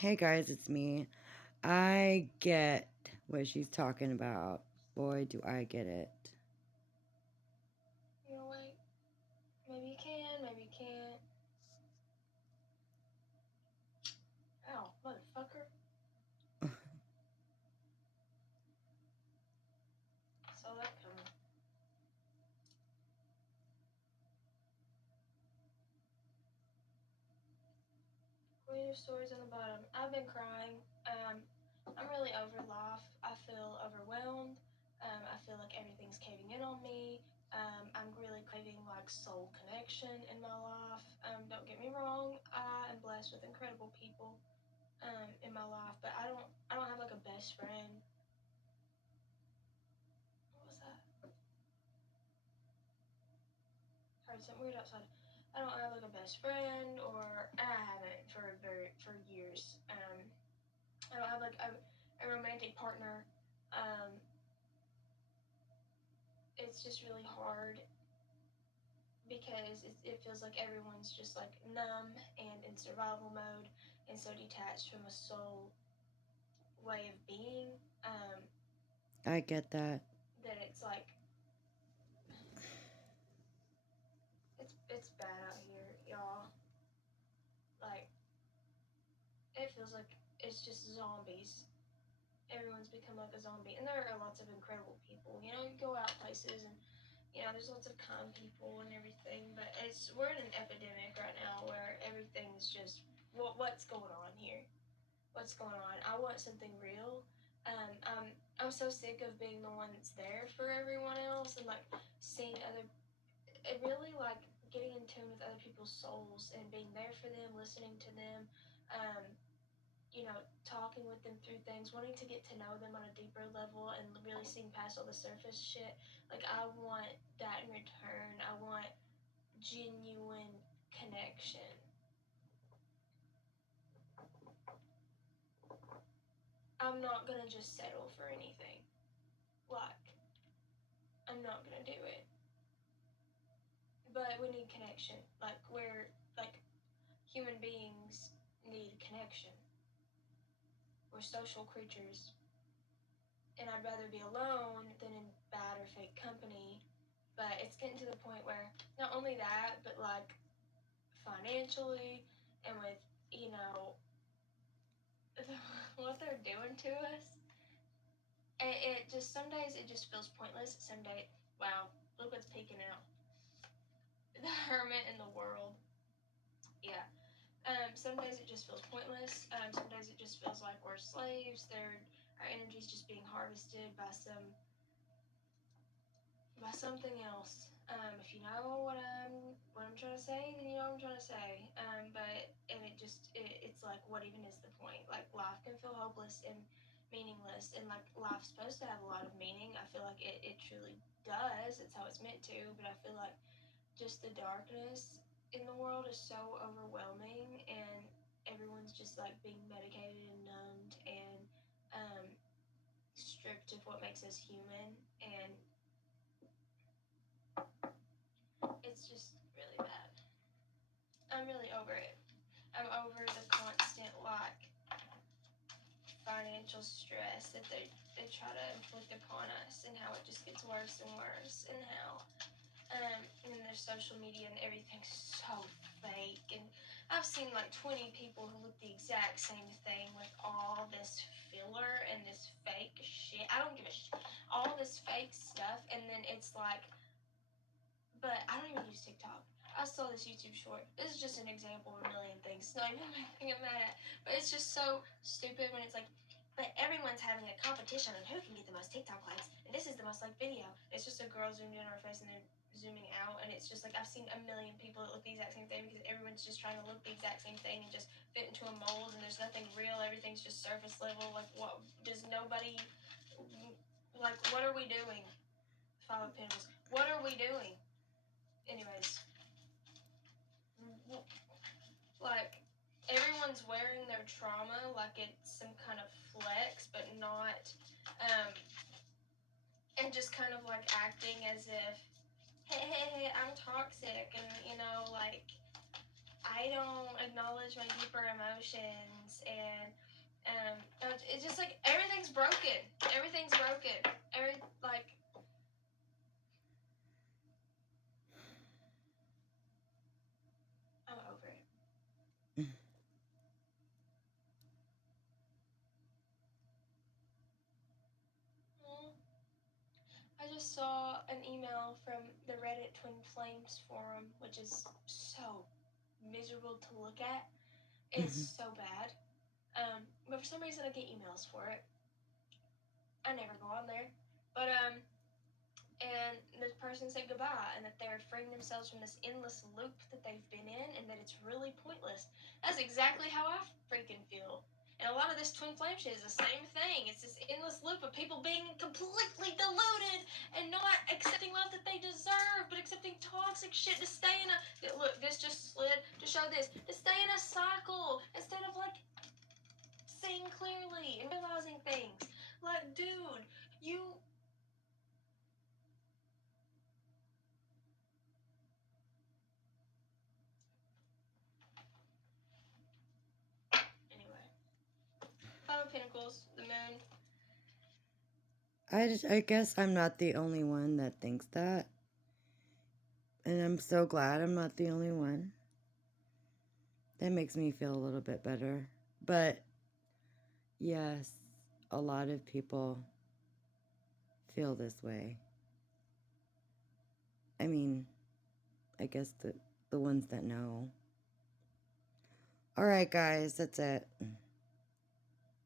Hey guys, it's me. I get what she's talking about. Boy, do I get it. You know, like, maybe you can, maybe you can't. Ow, motherfucker. Saw that coming. Reader stories on the bottom. I've been crying. I'm really over life. I feel overwhelmed. I feel like everything's caving in on me. I'm really craving like soul connection in my life. Don't get me wrong. I am blessed with incredible people in my life, but I don't have like a best friend. What was that? Heard something weird outside. I don't have like a best friend, or I haven't for years. I don't have like a romantic partner. Um, it's just really hard because it feels like everyone's just like numb and in survival mode and so detached from a soul way of being I get that. that it's like it's bad out here, y'all. Like it feels like it's just zombies. Everyone's become like a zombie, and there are lots of incredible people. You know, you go out places and there's lots of kind people and everything, but we're in an epidemic right now where everything's just what's going on here? What's going on? I want something real. I'm so sick of being the one that's there for everyone else and like seeing other. It really like getting in tune with other people's souls and being there for them, listening to them. Um, talking with them through things, wanting to get to know them on a deeper level and really seeing past all the surface shit. Like, I want that in return. I want genuine connection. I'm not gonna just settle for anything. Like, I'm not gonna do it. But we need connection. Like, human beings need connection. We're social creatures. And I'd rather be alone than in bad or fake company. But it's getting to the point where not only that, but like financially and with, you know, what they're doing to us. It just, some days it just feels pointless. Some days, wow, look what's peeking out. The hermit in the world. Yeah. Some days it just feels pointless. Some days it just feels like we're slaves. Our energy's just being harvested by something else. If you know what I'm trying to say, then you know what I'm trying to say. It's like, what even is the point? Like, life can feel hopeless and meaningless, and like life's supposed to have a lot of meaning. I feel like it truly does. It's how it's meant to. But I feel like just the darkness in the world is so overwhelming, and everyone's just like being medicated and numbed and stripped of what makes us human, and it's just really bad. I'm really over it. I'm over the constant like financial stress that they try to inflict upon us, and how it just gets worse and worse, and how and their social media and everything's so fake. And I've seen like 20 people who look the exact same thing with all this filler and this fake shit. I don't give a shit. All this fake stuff, and then it's like, but I don't even use TikTok. I saw this YouTube short. This is just an example of a million things. It's not even anything I'm mad at. But it's just so stupid when it's like, but everyone's having a competition on who can get the most TikTok likes. And this is the most liked video. It's just a girl zoomed in on her face and then zooming out. And it's just like, I've seen a million people that look the exact same thing because everyone's just trying to look the exact same thing and just fit into a mold. And there's nothing real. Everything's just surface level. Like, what? Does nobody. Like, what are we doing? Five of Pentacles. What are we doing? Anyways, like, everyone's wearing their trauma like it's some kind of flex, but not, um, and just kind of like acting as if, hey, I'm toxic, and like, I don't acknowledge my deeper emotions, and it's just like everything's broken. Everything's broken. I'm over it. Mm. I just saw an email from the Reddit Twin Flames forum, which is so miserable to look at. It's so bad. But for some reason I get emails for it. I never go on there. But and this person said goodbye, and that they're freeing themselves from this endless loop that they've been in, and that it's really pointless. That's exactly how I freaking feel. And a lot of this twin flame shit is the same thing. It's this endless loop of people being completely deluded and not accepting love that they deserve, but accepting toxic shit to stay in a look. This just slid to show this to stay in a cycle instead of like seeing clearly and realizing things. Like, dude, you. Anyway. Five of Pentacles, the moon. I guess I'm not the only one that thinks that. And I'm so glad I'm not the only one. That makes me feel a little bit better. But yes, a lot of people feel this way. I mean, I guess the ones that know. All right, guys, that's it.